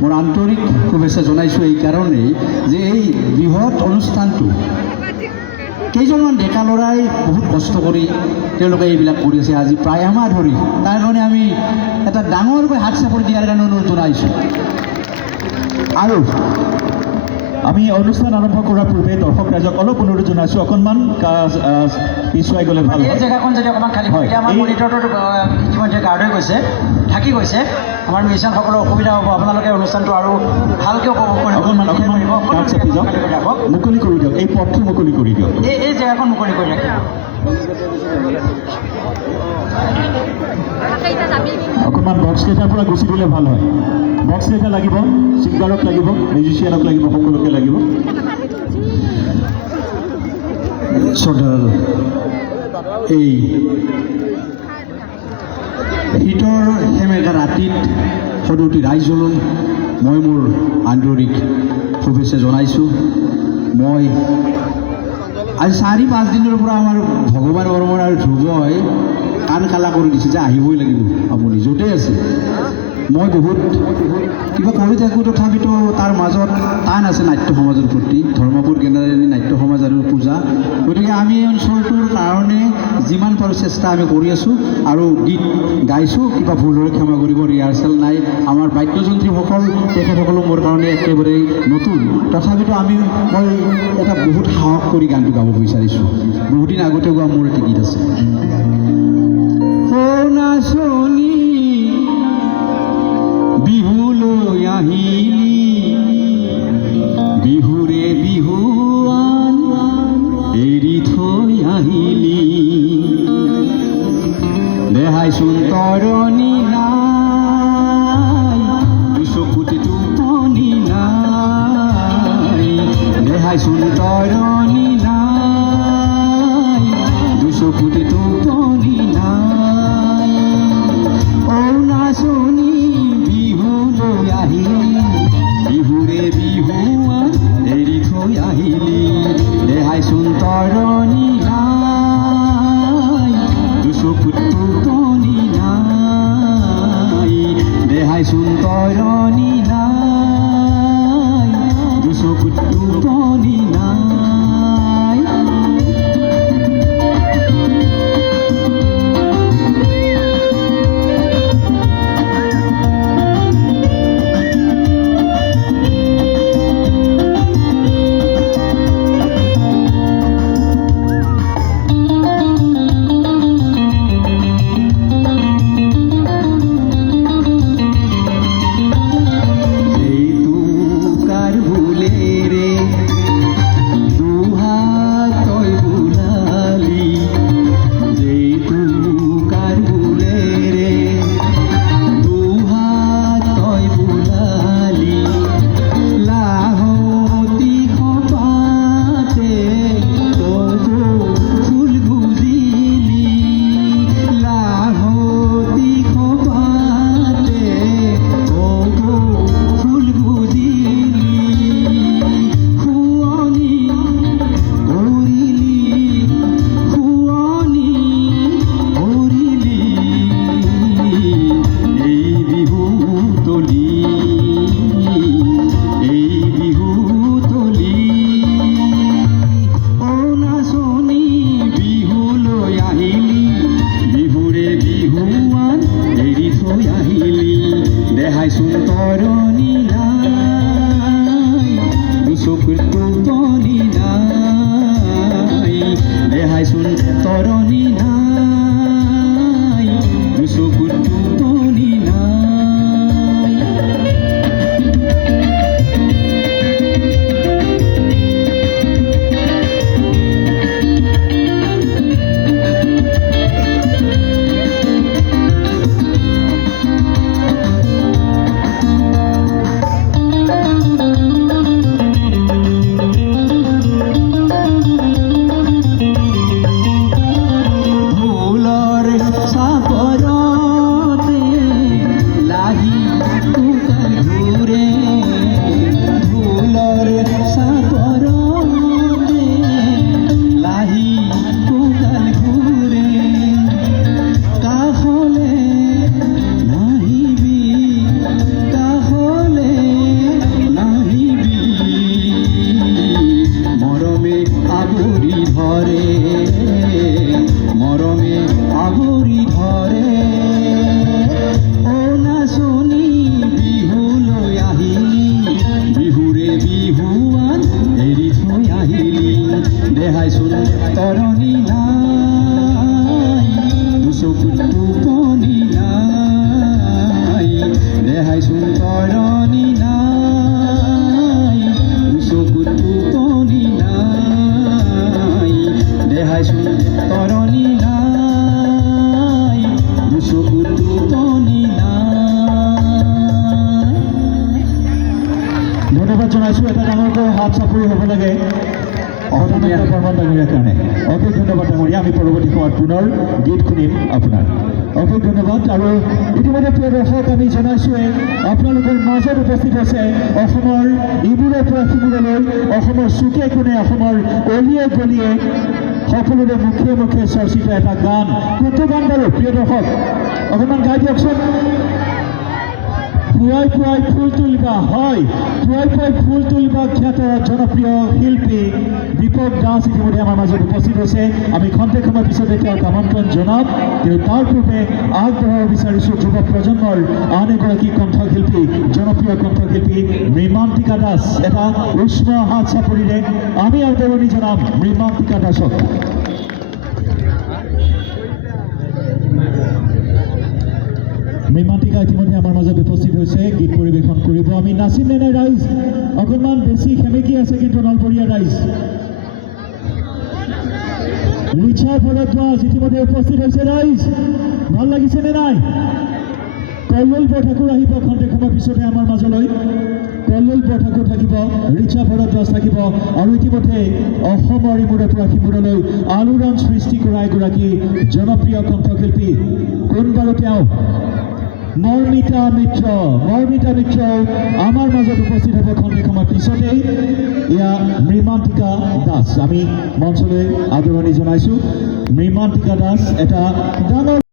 মোৰ আন্তৰিক শুভেচ্ছা জনাইছোঁ এই কাৰণেই যে এই বৃহৎ অনুষ্ঠানটো কেইজনমান ডেকা ল'ৰাই বহুত কষ্ট কৰি তেওঁলোকে এইবিলাক কৰি আছে আজি প্ৰায় এমাহ ধৰি। তাৰ কাৰণে আমি এটা ডাঙৰকৈ হাত চাপৰি দিয়াৰ কাৰণে অনুৰোধ জনাইছোঁ। আৰু আমি অনুষ্ঠান আৰম্ভ কৰাৰ পূৰ্বে দৰ্শক ৰাইজক অলপ অনুৰোধ জনাইছোঁ, অকণমান পিছুৱাই গ'লে ভাল এই হয়। জেগাখন যদি অকণমান খালী হয়, এতিয়া আমাৰ মনিটৰটো ইতিমধ্যে গাৰ্ড হৈ গৈছে, ঢাকি গৈছে। আমাৰ মিউজিচিয়ানসকলৰ অসুবিধা হ'ব, আপোনালোকে অনুষ্ঠানটো আৰু ভালকৈ উপভোগ কৰিব। অকণমান কাঠ চাপি যাওক, মুকলি কৰি দিয়ক, এই পথটো মুকলি কৰি দিয়ক। এই জেগাখন মুকলি কৰি ৰাখিব। অকণমান বক্স কেইটাৰ পৰা গুচি দিলে ভাল হয়। বক্স কেইটা লাগিব, ছিংগাৰক লাগিব, মিউজিচিয়ানক লাগিব, সকলোকে লাগিব। শ্ৰদ্ধাৰ এই শীতৰ সেমেকা ৰাতিত সদৌতি ৰাইজলৈ মই মোৰ আন্তৰিক শুভেচ্ছা জনাইছোঁ। মই আজি 4-5 দিনৰ পৰা আমাৰ ভগৱান বৰ্মন আৰু ধ্ৰুৱই কাণ কালা কৰি দিছে যে আহিবই লাগিব, আপুনি য'তেই আছে। মই বহুত কিবা কৰি থাকোঁ, তথাপিতো তাৰ মাজত টান আছে নাট্য সমাজৰ প্ৰতি, ধৰ্মপুৰ গেনাৰেলী নাট্য সমাজ আৰু পূজা। গতিকে আমি এই অঞ্চলটোৰ কাৰণে যিমান পাৰোঁ চেষ্টা আমি কৰি আছোঁ আৰু গীত গাইছোঁ। কিবা ভুল হ'লে ক্ষমা কৰিব, ৰিহাৰ্চেল নাই। আমাৰ বাদ্যযন্ত্ৰীসকল তেখেতসকলো মোৰ কাৰণে একেবাৰে নতুন, তথাপিতো মই এটা বহুত সাহস কৰি গানটো গাব বিচাৰিছোঁ। বহুদিন আগতে গোৱা মোৰ এটা গীত আছে। নাচনী বিহুলৈ আহিলি, বিহুৰে বিহুৱান এৰি থৈ আহিলি, দেহাইচোন তৰণি নাই, চকুতে টোপনি নাই, দেহাইচোন তৰণি নাই, চকুতে টোপনি নাই। ও নাচনী বিহুলৈ আহিলি, বিহুৰে বিহুৱান এৰি থৈ আহিলি, দেহাইচোন তৰণি নাই, চকুত টোপনি নাই, দেহাইচোন তৰণি নাই, চকুত টোপনি নাই। দেহাইচোন তৰণি নাই, চকুত টোপনি নাই, দেহাইচোন তৰণি নাই, চকুত টোপনি নাই। তৰণি নাই চকুত টোপনি নাই দেহাইচোন তৰণি নাই চকুত টোপনি নাই। ধন্যবাদ জনাইছোঁ। এটা ডাঙৰকৈ হাত চাপৰি হ'ব লাগে অসমীয়া বৰ্মন ডাঙৰীয়াৰ কাৰণে। অশেষ ধন্যবাদ ডাঙৰীয়া। আমি পৰৱৰ্তী সময়ত পুনৰ গীত শুনিম আপোনাৰ। অশেষ ধন্যবাদ। আৰু ইতিমধ্যে প্ৰিয় দৰ্শক, আমি জনাইছোঁৱেই আপোনালোকৰ মাজত উপস্থিত আছে অসমৰ ইমূৰৰ পৰা সিমূৰলৈ, অসমৰ চুকে কোণে, অসমৰ অলিয়ে গলিয়ে সকলোৰে মুখে মুখে চৰ্চিত এটা গান। কোনটো গান বাৰু প্ৰিয় দৰ্শক? অকণমান গাই দিয়কচোন। পুৱাই পুৱাই ফুল তুলিবা, হয়, পুৱাই পুৱাই ফুল তুলিবা খ্যাত জনপ্ৰিয় শিল্পী দীপক দাস ইতিমধ্যে আমাৰ মাজত উপস্থিত হৈছে। আমি খন্তেক সময়ৰ পিছতে তেওঁক আমন্ত্ৰণ জনাম। কিন্তু তাৰ পূৰ্বে আগবঢ়াব বিচাৰিছোঁ যুৱ প্ৰজন্মৰ আন এগৰাকী কণ্ঠশিল্পী, জনপ্ৰিয় কণ্ঠশিল্পী মৃমান্তিকা দাস। এটা উষ্ণ হাত চাপৰিৰে আমি আদৰণি জনাম মৃমান্তিকা দাসক। মৃমান্তিকা ইতিমধ্যে আমাৰ মাজত উপস্থিত হৈছে, গীত পৰিৱেশন কৰিব। আমি নাচিম নে নাই ৰাইজ? অকণমান বেছি সেমেকি আছে কিন্তু নলবৰীয়া ৰাইজ। লিচা ভৰদ্বাজ ইতিমধ্যে উপস্থিত হৈছে ৰাইজ। ভাল লাগিছেনে নাই? কল্লোল বৰঠাকুৰ আহিব খন্তেক সময়ৰ পিছতে আমাৰ মাজলৈ। কল্লোল বৰঠাকুৰ থাকিব, ৰিচা ভৰদ্বাজ থাকিব, আৰু ইতিমধ্যে অসমৰ ইমূৰৰ পৰা সিমূৰলৈ আলোড়ন সৃষ্টি কৰা এগৰাকী জনপ্ৰিয় কণ্ঠশিল্পী। কোন বাৰু তেওঁ? মৰ্মিতা মিত্ৰ। মৰ্মিতা মিত্ৰ আমাৰ মাজত উপস্থিত হ'ব খন্তেক সময়ৰ পিছতেই। এয়া মৃমান্তিকা দাস। আমি মঞ্চলৈ আদৰণি জনাইছোঁ। মৃমান্তিকা দাস এটা ডাঙৰ